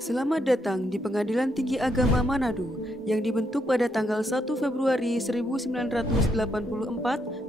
Selamat datang di Pengadilan Tinggi Agama Manado yang dibentuk pada tanggal 1 Februari 1984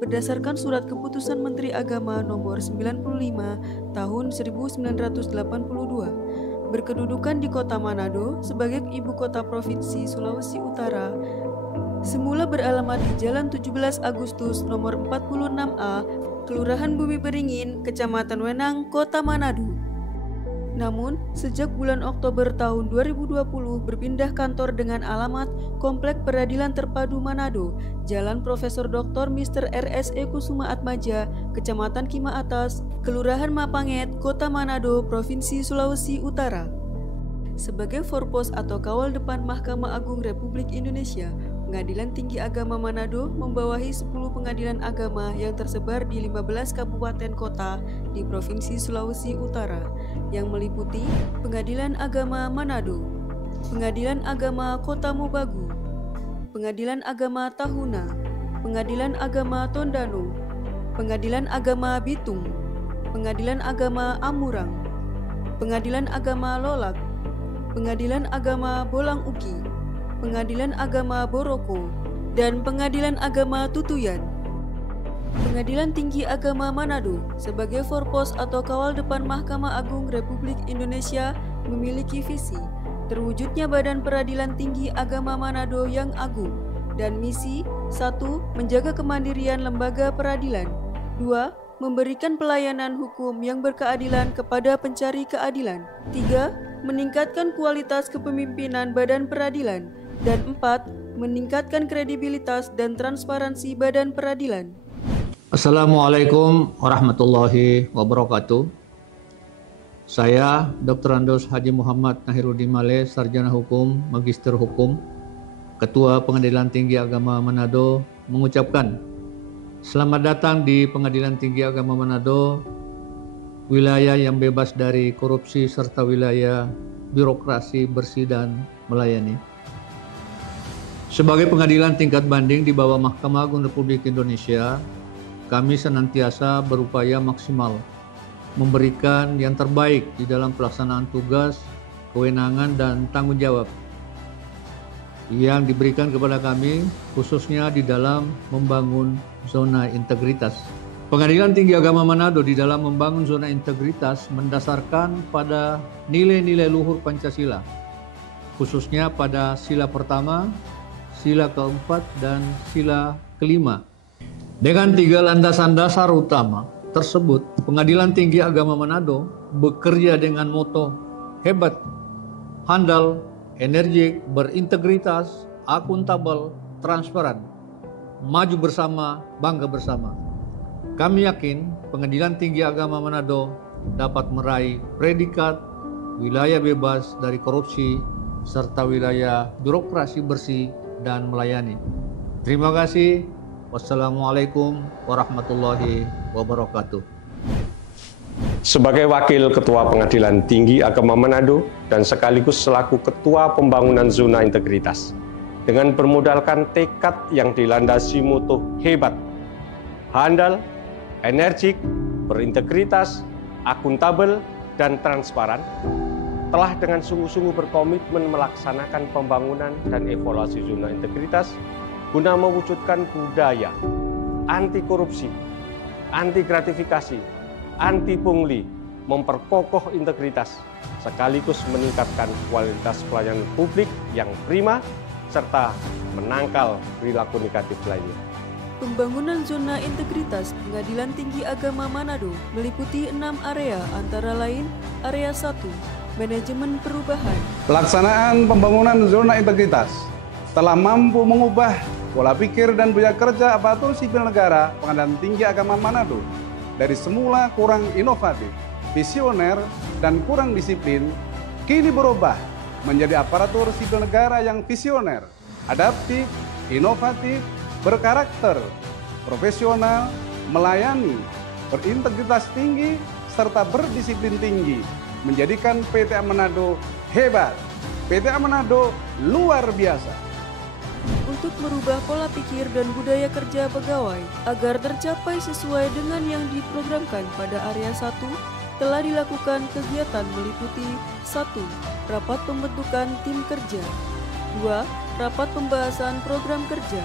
berdasarkan Surat Keputusan Menteri Agama Nomor 95 Tahun 1982. Berkedudukan di Kota Manado sebagai ibu kota Provinsi Sulawesi Utara. Semula beralamat di Jalan 17 Agustus Nomor 46A, Kelurahan Bumi Beringin, Kecamatan Wenang, Kota Manado. Namun, sejak bulan Oktober tahun 2020 berpindah kantor dengan alamat Komplek Peradilan Terpadu Manado, Jalan Profesor Dr. Mr. R.S.E. Kusuma Atmaja, Kecamatan Kima Atas, Kelurahan Mapanget, Kota Manado, Provinsi Sulawesi Utara. Sebagai forpos atau kawal depan Mahkamah Agung Republik Indonesia, Pengadilan Tinggi Agama Manado membawahi 10 pengadilan agama yang tersebar di 15 kabupaten kota di Provinsi Sulawesi Utara, yang meliputi Pengadilan Agama Manado, Pengadilan Agama Kota Mobagu, Pengadilan Agama Tahuna, Pengadilan Agama Tondano, Pengadilan Agama Bitung, Pengadilan Agama Amurang, Pengadilan Agama Lolak, Pengadilan Agama Bolang Uki, Pengadilan Agama Boroko, dan Pengadilan Agama Tutuyan. Pengadilan Tinggi Agama Manado sebagai forpos atau kawal depan Mahkamah Agung Republik Indonesia memiliki visi terwujudnya Badan Peradilan Tinggi Agama Manado yang agung dan misi 1. Menjaga kemandirian lembaga peradilan, 2. Memberikan pelayanan hukum yang berkeadilan kepada pencari keadilan, 3. Meningkatkan kualitas kepemimpinan badan peradilan, dan 4. Meningkatkan kredibilitas dan transparansi badan peradilan. Assalamualaikum warahmatullahi wabarakatuh. Saya Dr. Andos Haji Muhammad Nahirudin Male, Sarjana Hukum, Magister Hukum, Ketua Pengadilan Tinggi Agama Manado, mengucapkan selamat datang di Pengadilan Tinggi Agama Manado, wilayah yang bebas dari korupsi serta wilayah birokrasi bersih dan melayani. Sebagai pengadilan tingkat banding di bawah Mahkamah Agung Republik Indonesia, kami senantiasa berupaya maksimal memberikan yang terbaik di dalam pelaksanaan tugas, kewenangan, dan tanggung jawab yang diberikan kepada kami, khususnya di dalam membangun zona integritas. Pengadilan Tinggi Agama Manado di dalam membangun zona integritas mendasarkan pada nilai-nilai luhur Pancasila, khususnya pada sila pertama, sila keempat, dan sila kelima. Dengan 3 landasan dasar utama tersebut, Pengadilan Tinggi Agama Manado bekerja dengan moto hebat, handal, energik, berintegritas, akuntabel, transparan, maju bersama, bangga bersama. Kami yakin Pengadilan Tinggi Agama Manado dapat meraih predikat wilayah bebas dari korupsi serta wilayah birokrasi bersih dan melayani. Terima kasih. Wassalamualaikum warahmatullahi wabarakatuh. Sebagai Wakil Ketua Pengadilan Tinggi Agama Manado dan sekaligus selaku Ketua Pembangunan Zona Integritas, dengan bermodalkan tekad yang dilandasi moto hebat, handal, energik, berintegritas, akuntabel, dan transparan, telah dengan sungguh-sungguh berkomitmen melaksanakan pembangunan dan evaluasi zona integritas guna mewujudkan budaya anti korupsi, anti gratifikasi, anti pungli, memperkokoh integritas, sekaligus meningkatkan kualitas pelayanan publik yang prima, serta menangkal perilaku negatif lainnya. Pembangunan zona integritas Pengadilan Tinggi Agama Manado meliputi 6 area, antara lain Area 1, Manajemen Perubahan. Pelaksanaan pembangunan zona integritas telah mampu mengubah pola pikir dan budaya kerja aparatur sipil negara Pengadilan Tinggi Agama Manado dari semula kurang inovatif, visioner, dan kurang disiplin, kini berubah menjadi aparatur sipil negara yang visioner, adaptif, inovatif, berkarakter, profesional, melayani, berintegritas tinggi, serta berdisiplin tinggi, menjadikan PTA Manado hebat, PTA Manado luar biasa. Untuk merubah pola pikir dan budaya kerja pegawai agar tercapai sesuai dengan yang diprogramkan pada area 1, telah dilakukan kegiatan meliputi 1. rapat pembentukan tim kerja. 2. Rapat pembahasan program kerja.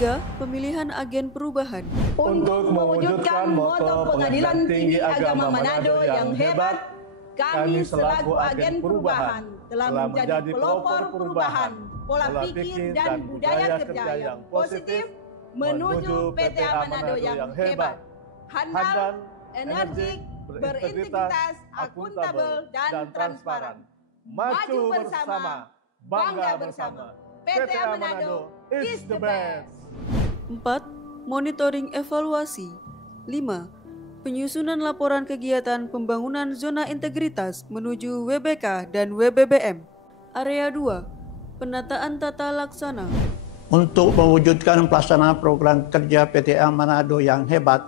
3. Pemilihan agen perubahan. Untuk mewujudkan moto Pengadilan Tinggi Agama Manado yang hebat, kami selaku agen perubahan telah menjadi pelopor perubahan pola pikir dan budaya kerja yang positif menuju PTA Manado yang hebat, handal, energik, berintegritas, akuntabel, dan transparan. Maju bersama, bangga bersama. PTA Manado is the best. 4. Monitoring evaluasi. 5. Penyusunan laporan kegiatan pembangunan zona integritas menuju WBK dan WBBM. Area 2. Penataan tata laksana. Untuk mewujudkan pelaksanaan program kerja PTA Manado yang hebat,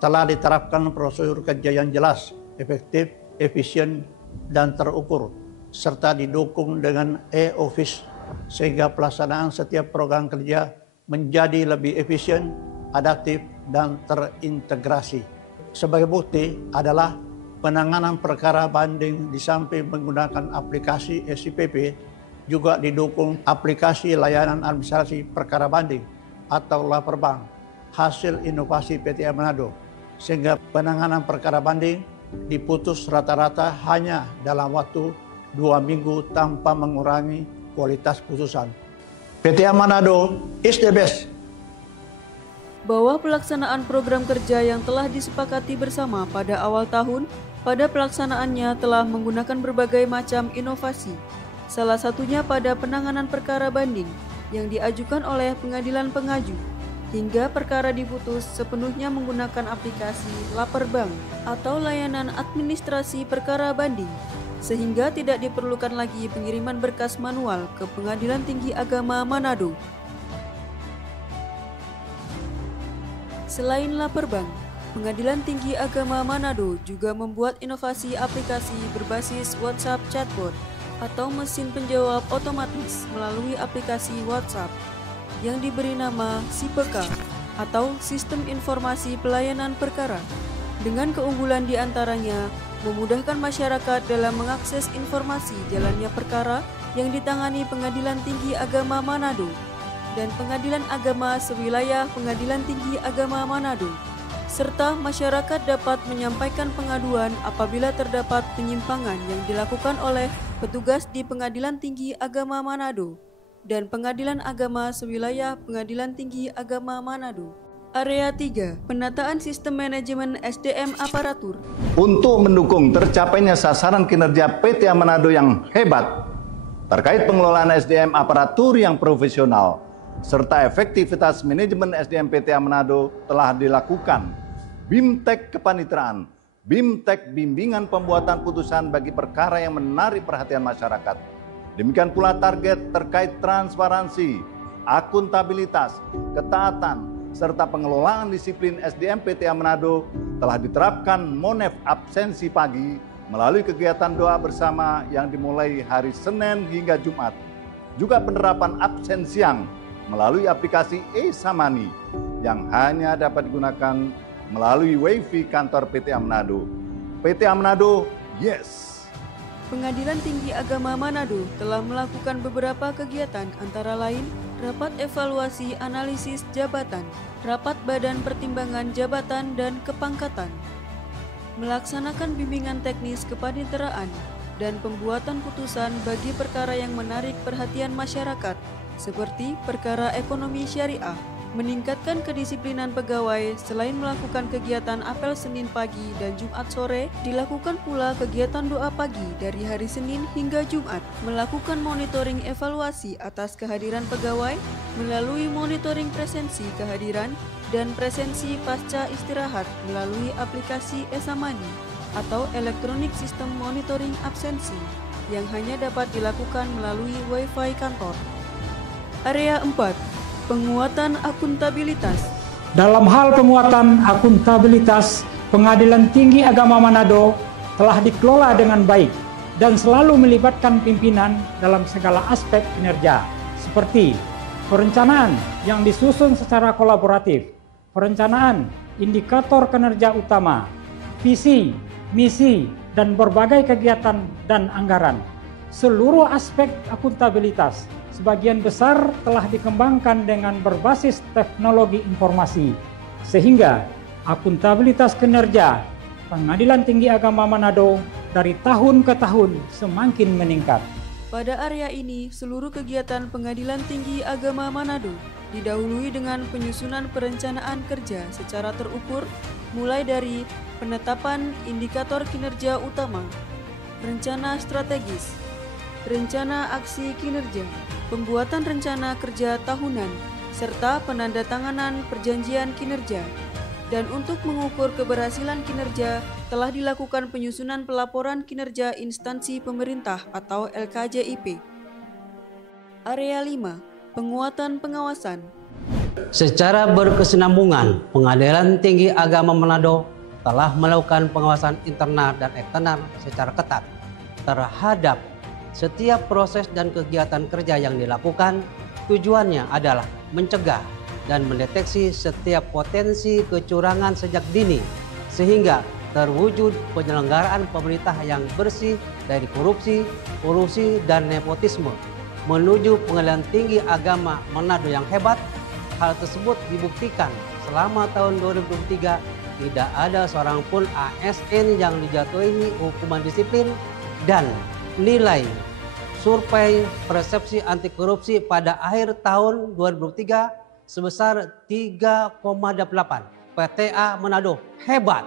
telah diterapkan prosedur kerja yang jelas, efektif, efisien, dan terukur, serta didukung dengan e-office, sehingga pelaksanaan setiap program kerja menjadi lebih efisien, adaptif, dan terintegrasi. Sebagai bukti adalah penanganan perkara banding di samping menggunakan aplikasi SIPP, juga didukung aplikasi layanan administrasi perkara banding atau Laperbank, hasil inovasi PTA Manado, sehingga penanganan perkara banding diputus rata-rata hanya dalam waktu 2 minggu tanpa mengurangi kualitas putusan. PTA Manado is the best. Bahwa pelaksanaan program kerja yang telah disepakati bersama pada awal tahun, pada pelaksanaannya telah menggunakan berbagai macam inovasi. Salah satunya pada penanganan perkara banding yang diajukan oleh pengadilan pengaju, hingga perkara diputus sepenuhnya menggunakan aplikasi Laperbank atau layanan administrasi perkara banding, sehingga tidak diperlukan lagi pengiriman berkas manual ke Pengadilan Tinggi Agama Manado. Selain Laperbank, Pengadilan Tinggi Agama Manado juga membuat inovasi aplikasi berbasis WhatsApp chatbot atau mesin penjawab otomatis melalui aplikasi WhatsApp yang diberi nama SIPK atau Sistem Informasi Pelayanan Perkara. Dengan keunggulan di antaranya memudahkan masyarakat dalam mengakses informasi jalannya perkara yang ditangani Pengadilan Tinggi Agama Manado dan Pengadilan Agama sewilayah Pengadilan Tinggi Agama Manado, serta masyarakat dapat menyampaikan pengaduan apabila terdapat penyimpangan yang dilakukan oleh petugas di Pengadilan Tinggi Agama Manado dan Pengadilan Agama sewilayah Pengadilan Tinggi Agama Manado. Area 3. Penataan Sistem Manajemen SDM Aparatur. Untuk mendukung tercapainya sasaran kinerja PTA Manado yang hebat terkait pengelolaan SDM aparatur yang profesional serta efektivitas manajemen SDM PTA Manado telah dilakukan BIMTEK Kepaniteraan, BIMTEK Bimbingan Pembuatan Putusan bagi perkara yang menarik perhatian masyarakat. Demikian pula target terkait transparansi, akuntabilitas, ketaatan, serta pengelolaan disiplin SDM PTA Manado telah diterapkan Monef absensi pagi melalui kegiatan doa bersama yang dimulai hari Senin hingga Jumat. Juga penerapan absen siang melalui aplikasi e-Samani yang hanya dapat digunakan melalui WiFi kantor PTA Manado. PTA Manado, yes! Pengadilan Tinggi Agama Manado telah melakukan beberapa kegiatan antara lain rapat evaluasi analisis jabatan, rapat badan pertimbangan jabatan dan kepangkatan, melaksanakan bimbingan teknis kepaniteraan, dan pembuatan putusan bagi perkara yang menarik perhatian masyarakat, seperti perkara ekonomi syariah. Meningkatkan kedisiplinan pegawai selain melakukan kegiatan apel Senin pagi dan Jumat sore, dilakukan pula kegiatan doa pagi dari hari Senin hingga Jumat, melakukan monitoring evaluasi atas kehadiran pegawai melalui monitoring presensi kehadiran dan presensi pasca istirahat melalui aplikasi e-Samani atau Electronic System Monitoring Absensi yang hanya dapat dilakukan melalui Wi-Fi kantor. Area 4. Penguatan akuntabilitas. Dalam hal penguatan akuntabilitas, Pengadilan Tinggi Agama Manado telah dikelola dengan baik dan selalu melibatkan pimpinan dalam segala aspek kinerja, seperti perencanaan yang disusun secara kolaboratif, perencanaan indikator kinerja utama, visi, misi, dan berbagai kegiatan dan anggaran, seluruh aspek akuntabilitas sebagian besar telah dikembangkan dengan berbasis teknologi informasi, sehingga akuntabilitas kinerja Pengadilan Tinggi Agama Manado dari tahun ke tahun semakin meningkat. Pada area ini, seluruh kegiatan Pengadilan Tinggi Agama Manado didahului dengan penyusunan perencanaan kerja secara terukur, mulai dari penetapan indikator kinerja utama, rencana strategis, rencana aksi kinerja, pembuatan rencana kerja tahunan, serta penandatanganan perjanjian kinerja. Dan untuk mengukur keberhasilan kinerja, telah dilakukan penyusunan pelaporan kinerja instansi pemerintah atau LKJIP. Area 5, penguatan pengawasan. Secara berkesinambungan, Pengadilan Tinggi Agama Manado telah melakukan pengawasan internal dan eksternal secara ketat terhadap setiap proses dan kegiatan kerja yang dilakukan. Tujuannya adalah mencegah dan mendeteksi setiap potensi kecurangan sejak dini, sehingga terwujud penyelenggaraan pemerintah yang bersih dari korupsi, kolusi, dan nepotisme menuju Pengadilan Tinggi Agama Manado yang hebat. Hal tersebut dibuktikan selama tahun 2023 tidak ada seorang pun ASN yang dijatuhi hukuman disiplin, dan nilai survei persepsi anti korupsi pada akhir tahun 2023 sebesar 3,8. PTA Manado hebat.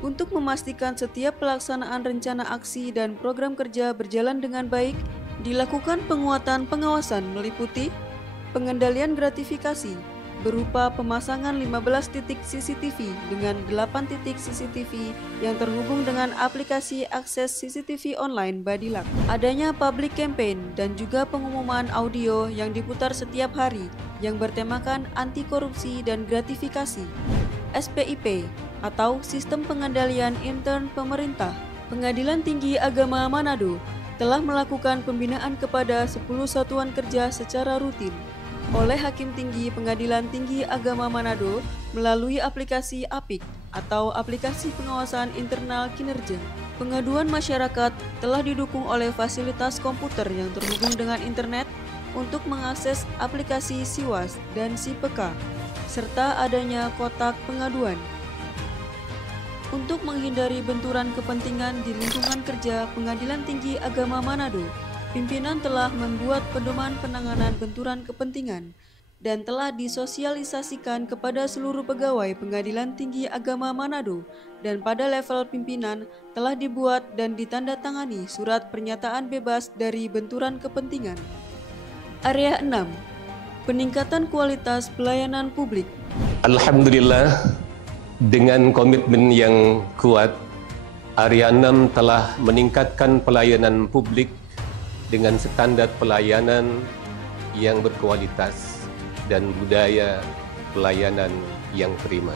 Untuk memastikan setiap pelaksanaan rencana aksi dan program kerja berjalan dengan baik, dilakukan penguatan pengawasan meliputi pengendalian gratifikasi berupa pemasangan 15 titik CCTV dengan 8 titik CCTV yang terhubung dengan aplikasi akses CCTV online Badilak. Adanya public campaign dan juga pengumuman audio yang diputar setiap hari yang bertemakan anti korupsi dan gratifikasi. SPIP atau Sistem Pengendalian Intern Pemerintah. Pengadilan Tinggi Agama Manado telah melakukan pembinaan kepada 10 satuan kerja secara rutin oleh Hakim Tinggi Pengadilan Tinggi Agama Manado melalui aplikasi APIK atau Aplikasi Pengawasan Internal Kinerja. Pengaduan masyarakat telah didukung oleh fasilitas komputer yang terhubung dengan internet untuk mengakses aplikasi SIWAS dan SIPK, serta adanya kotak pengaduan. Untuk menghindari benturan kepentingan di lingkungan kerja Pengadilan Tinggi Agama Manado, pimpinan telah membuat pedoman penanganan benturan kepentingan dan telah disosialisasikan kepada seluruh pegawai Pengadilan Tinggi Agama Manado, dan pada level pimpinan telah dibuat dan ditandatangani surat pernyataan bebas dari benturan kepentingan. Area 6, peningkatan kualitas pelayanan publik. Alhamdulillah, dengan komitmen yang kuat, Area 6 telah meningkatkan pelayanan publik dengan standar pelayanan yang berkualitas dan budaya pelayanan yang prima.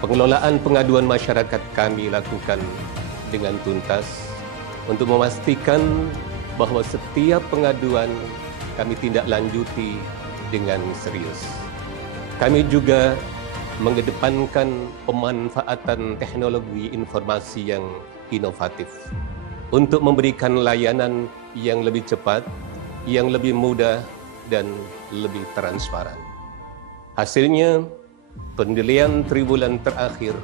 Pengelolaan pengaduan masyarakat kami lakukan dengan tuntas untuk memastikan bahwa setiap pengaduan kami tindak lanjuti dengan serius. Kami juga mengedepankan pemanfaatan teknologi informasi yang inovatif untuk memberikan layanan yang lebih cepat, yang lebih mudah, dan lebih transparan. Hasilnya, penilaian triwulan terakhir,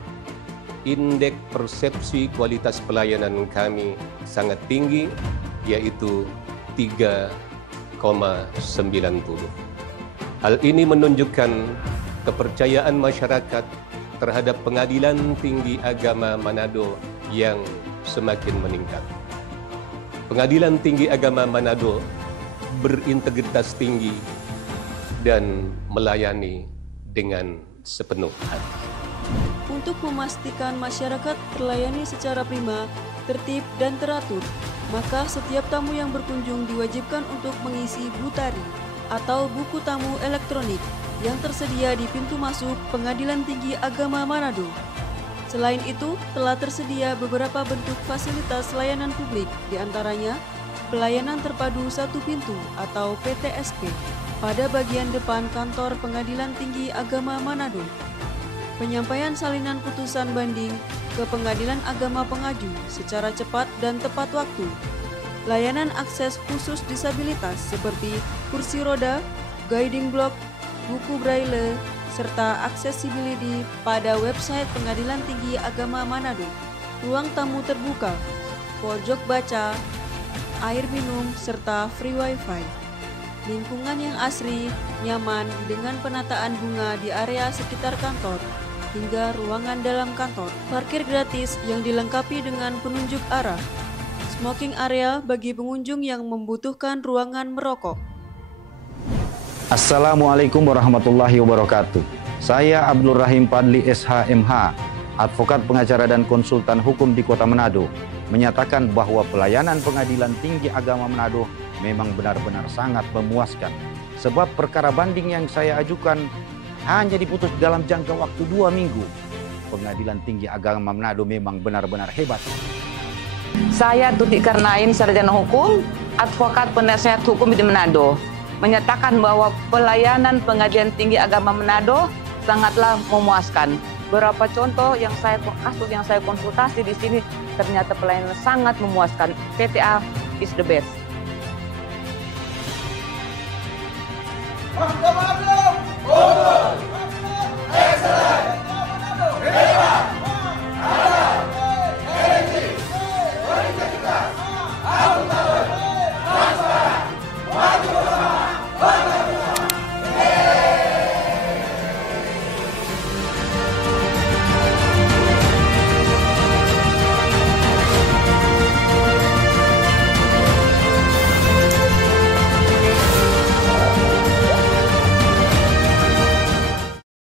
indeks persepsi kualitas pelayanan kami sangat tinggi, yaitu 3,90. Hal ini menunjukkan kepercayaan masyarakat terhadap Pengadilan Tinggi Agama Manado yang semakin meningkat. Pengadilan Tinggi Agama Manado berintegritas tinggi dan melayani dengan sepenuh hati. Untuk memastikan masyarakat terlayani secara prima, tertib, dan teratur, maka setiap tamu yang berkunjung diwajibkan untuk mengisi Butari atau buku tamu elektronik yang tersedia di pintu masuk Pengadilan Tinggi Agama Manado. Selain itu, telah tersedia beberapa bentuk fasilitas layanan publik, diantaranya pelayanan terpadu satu pintu atau PTSP pada bagian depan kantor Pengadilan Tinggi Agama Manado, penyampaian salinan putusan banding ke Pengadilan Agama Pengaju secara cepat dan tepat waktu, layanan akses khusus disabilitas seperti kursi roda, guiding block, buku braille, serta aksesibiliti pada website Pengadilan Tinggi Agama Manado, ruang tamu terbuka, pojok baca, air minum, serta free wifi. Lingkungan yang asri, nyaman dengan penataan bunga di area sekitar kantor, hingga ruangan dalam kantor, parkir gratis yang dilengkapi dengan penunjuk arah, smoking area bagi pengunjung yang membutuhkan ruangan merokok. Assalamualaikum warahmatullahi wabarakatuh. Saya Abdul Rahim Padli SHMH, advokat pengacara dan konsultan hukum di Kota Manado, menyatakan bahwa pelayanan Pengadilan Tinggi Agama Manado memang benar-benar sangat memuaskan. Sebab perkara banding yang saya ajukan hanya diputus dalam jangka waktu 2 minggu. Pengadilan Tinggi Agama Manado memang benar-benar hebat. Saya Tuti Karnain, sarjana hukum, advokat penasehat hukum di Manado, menyatakan bahwa pelayanan Pengadilan Tinggi Agama Manado sangatlah memuaskan. Beberapa contoh kasus yang saya konsultasi di sini, ternyata pelayanan sangat memuaskan. PTA is the best.